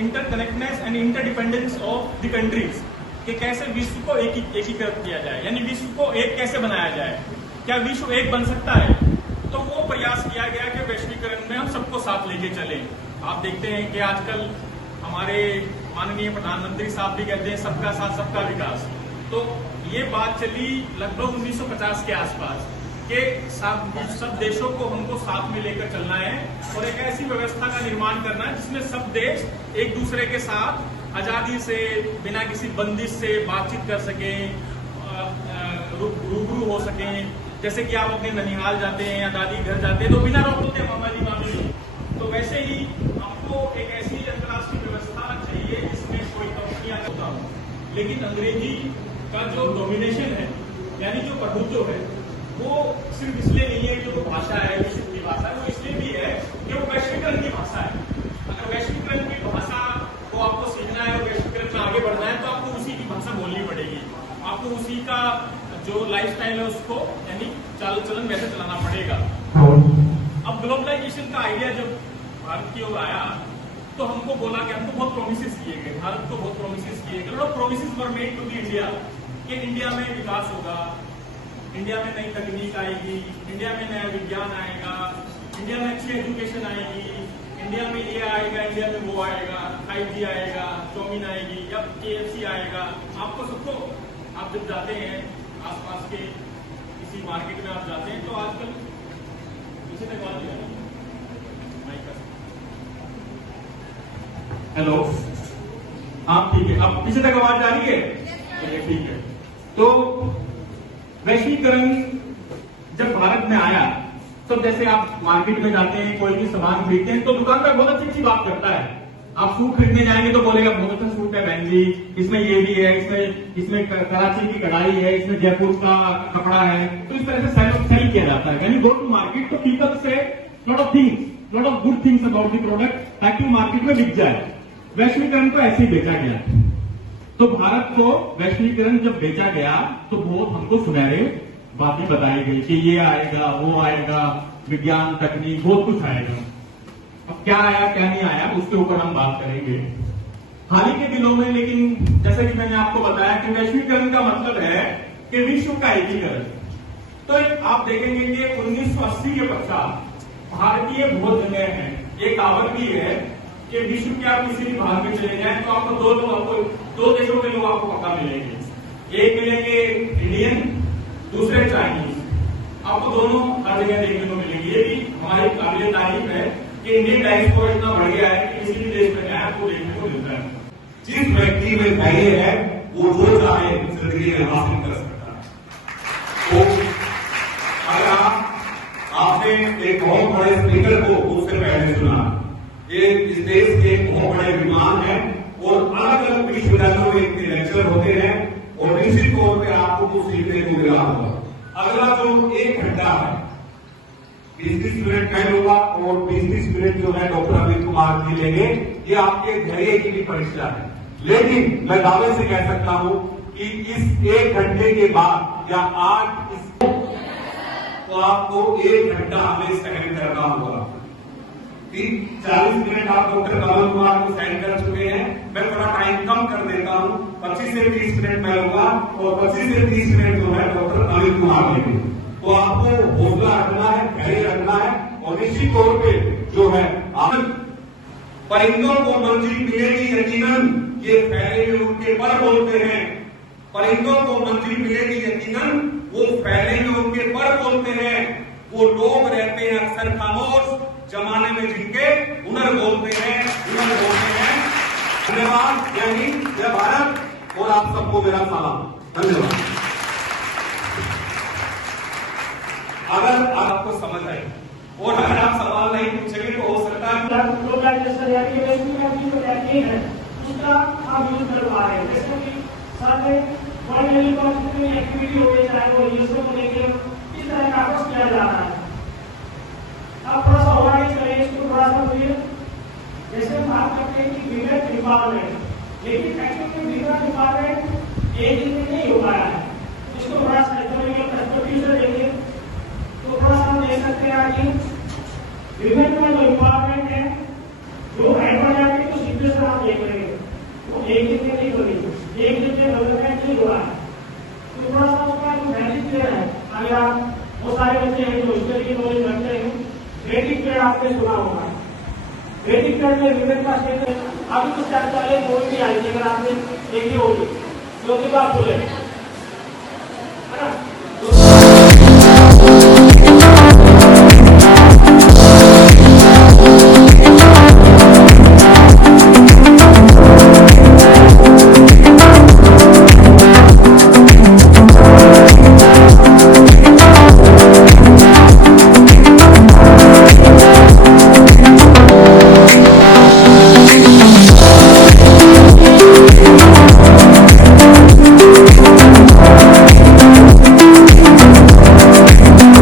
इंटरकनेक्टनेस and interdependence of the countries, कि कैसे विश्व को एकीकृत किया जाए, यानी विश्व को एक कैसे बनाया जाए, क्या विश्व एक बन सकता है। तो वो प्रयास किया गया कि वैश्वीकरण में हम सबको साथ लेके चलें। आप देखते हैं कि आजकल हमारे माननीय प्रधानमंत्री साहब भी कहते हैं सबका साथ सबका विकास। तो ये बात चली लगभग 1950 के आसपास कि सब देशों को हमको साथ में लेकर चलना है और एक ऐसी व्यवस्था का निर्माण करना है जिसमें सब देश एक दूसरे के साथ आजादी से, बिना किसी बंदिश से बातचीत कर सकें, रूबरू हो सकें। जैसे कि आप अपने ननिहाल जाते हैं या दादी घर जाते हैं तो बिना रोक टोके मामूली मामूली, तो वैसे ही आपको एक ऐसी अंतर्राष्ट्रीय व्यवस्था चाहिए जिसमें कोई कंपनियां होता हो, लेकिन अंग्रेजी का जो डोमिनेशन है, यानी जो प्रभुत्व है, वो सिर्फ इसलिए नहीं है कि वो भाषा है, विश्व की भाषा है, वो इसलिए भी है कि वो वैश्वीकरण की भाषा है। अगर वैश्वीकरण की भाषा को आपको सीखना है और वैश्वीकरण में आगे बढ़ना है तो आपको उसी की भाषा बोलनी पड़ेगी, आपको उसी का जो लाइफस्टाइल है उसको यानी चाल चलन वैसे चलाना पड़ेगा। अब ग्लोबलाइजेशन का आइडिया जब भारत की ओर आया तो हमको बोला कि हमको बहुत प्रोमिसेस किए गए, भारत को बहुत प्रोमिसेस किए गए, और promises were made to the India कि इंडिया में विकास होगा, इंडिया में नई तकनीक आएगी, इंडिया में नया विज्ञान आएगा, इंडिया में अच्छी एजुकेशन आएगी, इंडिया में ये आएगा, इंडिया में वो आएगा, 5G आएगा, चौमिन आएगी या KFC आएगा। आपको सबको, आप जब जाते हैं आसपास के किसी मार्केट में आप जाते हैं तो आजकल पीछे तक बात नहीं, हेलो, हाँ ठीक है, अब पीछे तक आवाज आ रही है, ठीक है। तो वैश्वीकरण जब भारत में आया तो जैसे आप मार्केट में जाते हैं, कोई भी सामान खरीदते हैं तो दुकानदार बहुत अच्छी अच्छी बात करता है। आप सूट खरीदने जाएंगे तो बोलेगा बहुत अच्छा सूट है बहन जी, इसमें ये भी है, इसमें कराची की कढ़ाई है, इसमें जयपुर का कपड़ा है। तो इस तरह से सेल किया जाता है। यानी गो टू मार्केट तो पीपल से lot of things, lot of good things about the product ताकि मार्केट में बिक जाए। वैश्वीकरण को ऐसे ही बेचा गया। तो भारत को वैश्वीकरण जब बेचा गया तो बहुत हमको सुनहरे बातें बताई गई कि ये आएगा, वो आएगा, विज्ञान तकनीक बहुत कुछ आएगा। अब क्या आया क्या नहीं आया उसके ऊपर हम बात करेंगे हाल ही के दिनों में। लेकिन जैसे कि मैंने आपको बताया कि वैश्वीकरण का मतलब है कि विश्व का एकीकरण। तो आप देखेंगे कि 1980 के पश्चात भारतीय बहुत जगह है, एक कहावत भी है कि विश्व के आप किसी भी भाग में चले जाएं तो आपको दो देशों के लोग आपको पक्का मिलेंगे। एक मिलेंगे इंडियन, दूसरे चाइनीज, आपको दोनों हर जगह देखने को मिलेंगे। ये भी हमारी काबिल तारीफ है कि इंडियन डायस्पोरा इतना बढ़ गया है कि किसी भी देश में जाए आपको देखने को मिलता है। जिस व्यक्ति में धैर्य है वो जो चाहे जिंदगी में हासिल कर सकता है। तो अगर आपने एक बहुत बड़े स्पीकर को उससे पहले सुना, इस देश के एक बहुत बड़े विद्वान है और अलग अलग विश्वविद्यालयों में इनके लेक्चर होते हैं और निश्चित तौर पर आपको कुछ सीखने को मिला होगा। अगला जो 1 घंटा है 20 मिनट मैं लूंगा और 20 मिनट जो है डॉक्टर अमित कुमार जी लेंगे। ये आपके धैर्य की भी परीक्षा है, लेकिन मैं दावे से कह सकता हूं कि इस 1 घंटे के बाद या आज तो आपको 1 घंटा हमें सहन करना होगा। 40 मिनट आप डॉक्टर कमल कुमार को साइन कर चुके हैं, मैं थोड़ा टाइम कम कर देता हूं, 25 से 30 मिनट मैं लूंगा और 25 से 30 मिनट जो है डॉक्टर अमित कुमार लेंगे। तो आपको हौसला रखना है, धैर्य रखना है और निश्चित तौर पे जो है परिंदों को मंजिल मिलेगी यकीनन, ये फैले हुए उनके पर बोलते हैं। परिंदों को मंजिल मिलेगी यकीनन, वो फैले हुए उनके पर बोलते हैं। वो लोग रहते हैं अक्सर खामोश, जमाने में जिनके हुनर बोलते हैं, हुनर बोलते हैं। धन्यवाद। जय हिंद, जय भारत और आप सबको मेरा सलाम। धन्यवाद। अगर आपको समझ आए और अगर आप सवाल नहीं पूछेंगे तो हो सकता है उसका आप यूज कर पा रहे हैं। जैसे कि साथ में वर्ल्ड लेवल पर कोई एक्टिविटी हो चाहे वो यूजर को लेकर इस तरह का कुछ किया जा रहा है। आप थोड़ा सा अवॉइड करें इसको, थोड़ा सा बोलिए। जैसे हम बात करते हैं कि विगत डिपार्टमेंट, लेकिन एक्चुअली विगत डिपार्टमेंट एक दिन में नहीं हो पाया है। इसको थोड़ा सा इकोनॉमिकल पर्सपेक्टिव से देखें तो थोड़ा सा हम देख सकते हैं कि विभिन्न जो डिपार्टमेंट है जो हेड हो जाते हैं तो सीधे से आप देख वो सारे बच्चे हैं जो हिस्ट्री की नॉलेज रखते हैं। वैदिक पीरियड आपने सुना होगा, वैदिक पीरियड में विवेक का क्षेत्र अभी तो चर्चा है, कोई भी आएगी अगर आपने देखी होगी ज्योतिबा फुले